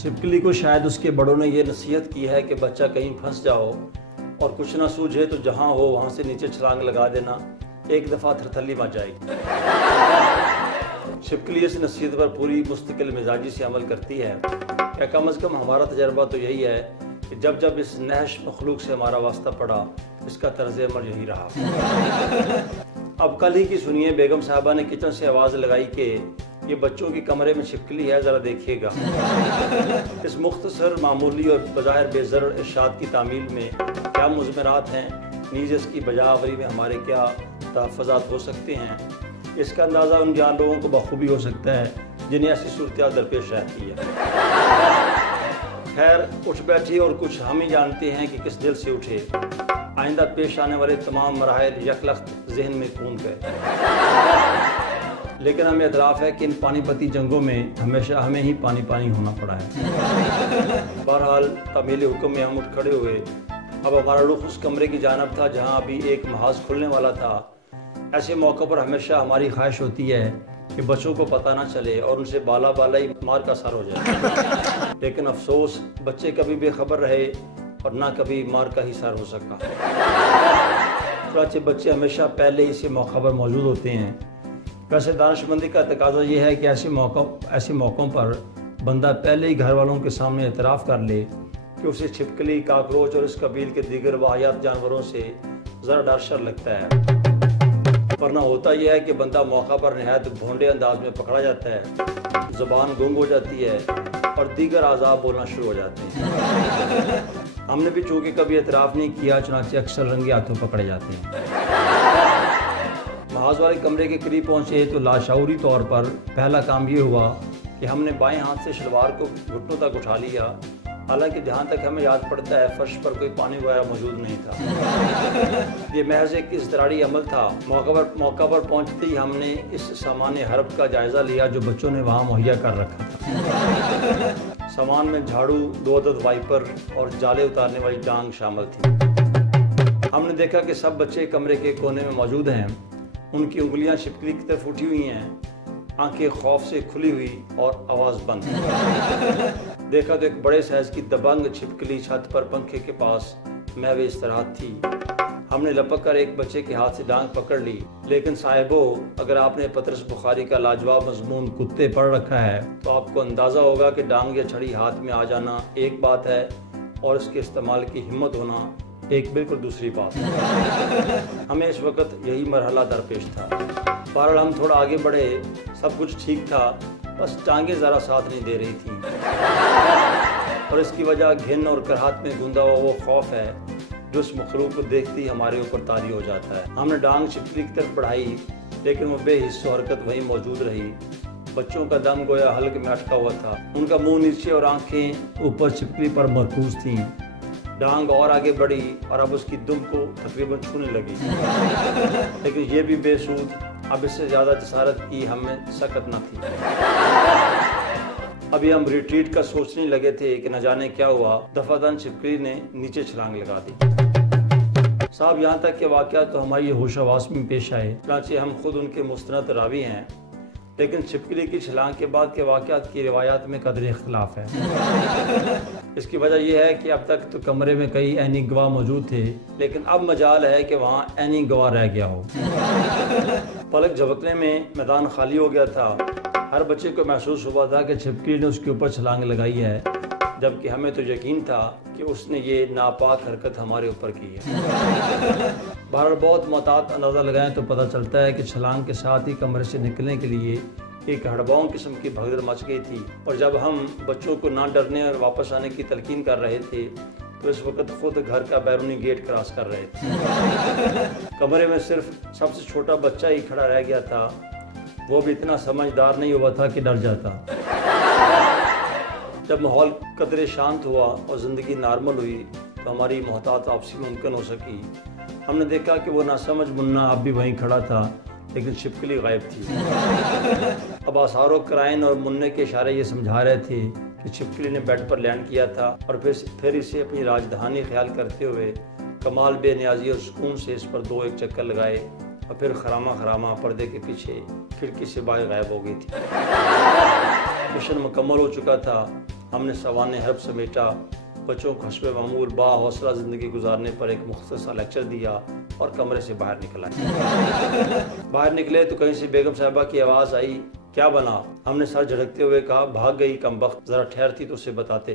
छिपकली को शायद उसके बड़ों ने ये नसीहत की है कि बच्चा कहीं फंस जाओ और कुछ ना सूझे तो जहाँ हो वहाँ से नीचे छलांग लगा देना, एक दफ़ा थरथली मच जाएगी। छिपकली इस नसीहत पर पूरी मुस्तकिल मिजाजी से अमल करती है। क्या कम अज़ कम हमारा तजर्बा तो यही है कि जब जब इस नहश मखलूक से हमारा वास्ता पड़ा, इसका तर्ज़ अमल यही रहा। अब कल ही की सुनिए, बेगम साहबा ने किचन से आवाज़ लगाई कि ये बच्चों के कमरे में छिपकली है, ज़रा देखिएगा। इस मुख्तसर, मामूली और बज़ाहिर बेज़र इरशाद की तामील में क्या मुज़मरात हैं, नीज़ इसकी बजावरी में हमारे क्या तहफ़्फ़ुज़ात हो सकते हैं, इसका अंदाज़ा उन जान लोगों को बखूबी हो सकता है जिन्हें ऐसी सूरत दरपेश रहती है। खैर, उठ बैठी और कुछ हम ही जानते हैं कि किस दिल से उठे। आइंदा पेश आने वाले तमाम मराहिल यकलख्त ज़हन में कूद गए। लेकिन हमें एतराफ़ है कि इन पानीपती जंगों में हमेशा हमें ही पानी पानी होना पड़ा है। बहरहाल तामील हुक्म में हम उठ खड़े हुए। अब हमारा रुख उस कमरे की जानब था जहाँ अभी एक महाज खुलने वाला था। ऐसे मौक़ों पर हमेशा हमारी ख्वाहिश होती है कि बच्चों को पता ना चले और उनसे बाला बाला ही मार का असर हो जाए। लेकिन अफसोस, बच्चे कभी बेखबर रहे और ना कभी मार का ही सर हो सका। चुनांचे बच्चे हमेशा पहले ही से मौका पर मौजूद होते हैं। वैसे दानिशमंदी का तकाजा ये है कि ऐसे मौक़ों पर बंदा पहले ही घर वालों के सामने एतराफ़ कर ले कि उसे छिपकली, काकरोच और इस कबील के दीगर वाहियात जानवरों से ज़रा डर शर लगता है। वरना होता यह है कि बंदा मौका पर नहायत भोंडे अंदाज में पकड़ा जाता है, ज़ुबान गुंग हो जाती है और दीगर आज़ाब बोलना शुरू हो जाते हैं। हमने भी चूँकि कभी एतराफ़ नहीं किया, चुनांचे अक्सर रंगे हाथों पकड़े जाते हैं। महाज वाले कमरे के करीब पहुँचे तो लाशऊरी तौर पर पहला काम ये हुआ कि हमने बाएं हाथ से शलवार को घुटनों तक उठा लिया। हालांकि जहाँ तक हमें याद पड़ता है फर्श पर कोई पानी वगैरह मौजूद नहीं था। ये महज एक इज़्तिरारी अमल था। मौका पर पहुँचते ही हमने इस सामान हर्ब का जायज़ा लिया जो बच्चों ने वहाँ मुहैया कर रखा था। सामान में झाड़ू, 2 अदद वाइपर और जाले उतारने वाली डांग शामिल थी। हमने देखा कि सब बच्चे कमरे के कोने में मौजूद हैं। उनकी उंगलियां छिपकली की तरफ उठी हुई हैं, आंखें खौफ से खुली हुई और आवाज़ बंद। देखा तो एक बड़े साइज की दबंग छिपकली छत पर पंखे के पास महवे इस्तराहत थी। हमने लपक कर एक बच्चे के हाथ से डांग पकड़ ली। लेकिन साहिबो, अगर आपने पतरस बुखारी का लाजवाब मजमून कुत्ते पढ़ रखा है तो आपको अंदाज़ा होगा कि डांग या छड़ी हाथ में आ जाना एक बात है और इसके इस्तेमाल की हिम्मत होना एक बिल्कुल दूसरी बात है। हमें इस वक्त यही मरहला दरपेश था। बहरहाल हम थोड़ा आगे बढ़े, सब कुछ ठीक था, बस टांगे ज़रा साथ नहीं दे रही थी और इसकी वजह घिन और कराहत में गूंदा हुआ वो खौफ है जो उस मखलूक को देखते ही हमारे ऊपर तारी हो जाता है। हमने डांग छिपकली की तरफ बढ़ाई, लेकिन वो बेहिस्सो हरकत वहीं मौजूद रही। बच्चों का दम गोया हल्क में अटका हुआ था। उनका मुंह नीचे और आंखें ऊपर छिपकली पर मरकूज थीं। डांग और आगे बढ़ी और अब उसकी दुम को तकरीबन छूने लगी। लेकिन ये भी बेसूद, अब इससे ज़्यादा जसारत की हमें सकत न थी। अभी हम रिट्रीट का सोचने लगे थे कि न जाने क्या हुआ, दफादान छिपकली ने नीचे छलांग लगा दी। साहब, यहाँ तक के वाक़यात तो हमारी होश हवास में पेश आए, चुनांचे हम खुद उनके मुस्तनद रावी हैं। लेकिन छिपकली की छलांग के बाद के वाक़यात की रिवायात में कदर इख्तिलाफ है। इसकी वजह यह है कि अब तक तो कमरे में कई ऐनी गवाह मौजूद थे, लेकिन अब मजाल है कि वहाँ ऐनी गवाह रह गया हो। पलक झपकने में मैदान खाली हो गया था। हर बच्चे को महसूस हुआ था कि छिपकली ने उसके ऊपर छलांग लगाई है, जबकि हमें तो यकीन था कि उसने ये नापाक हरकत हमारे ऊपर की है। बहरहाल बहुत मोहतात अंदाज़ा लगाएं तो पता चलता है कि छलांग के साथ ही कमरे से निकलने के लिए एक हड़बाऊं किस्म की भगदड़ मच गई थी। और जब हम बच्चों को ना डरने और वापस आने की तलकीन कर रहे थे तो इस वक्त खुद घर का बैरूनी गेट क्रॉस कर रहे थे। कमरे में सिर्फ सबसे छोटा बच्चा ही खड़ा रह गया था। वो भी इतना समझदार नहीं हुआ था कि डर जाता। जब माहौल कदरे शांत हुआ और ज़िंदगी नॉर्मल हुई तो हमारी मोहतात वापसी मुमकिन हो सकी। हमने देखा कि वो नासमझ मुन्ना अब भी वहीं खड़ा था, लेकिन छिपकली गायब थी। अब आसारो कराइन और मुन्ने के इशारे ये समझा रहे थे कि छिपकली ने बेड पर लैंड किया था और फिर इसे अपनी राजधानी ख्याल करते हुए कमाल बेनियाजी और सुकून से इस पर 2-1 चक्कर लगाए और फिर खरामा पर्दे के पीछे खिड़की से बाहर गायब हो गई थी। मिशन मुकम्मल हो चुका था। हमने सवाने हर्ब समेटा, बच्चों को हस्बे मामूल बाहौसला ज़िंदगी गुजारने पर एक मुख्तसर लेक्चर दिया और कमरे से बाहर निकल आए। बाहर निकले तो कहीं से बेगम साहिबा की आवाज़ आई, क्या बना? हमने सर झटकते हुए कहा, भाग गई कमबख्त, ज़रा ठहरती तो उसे बताते।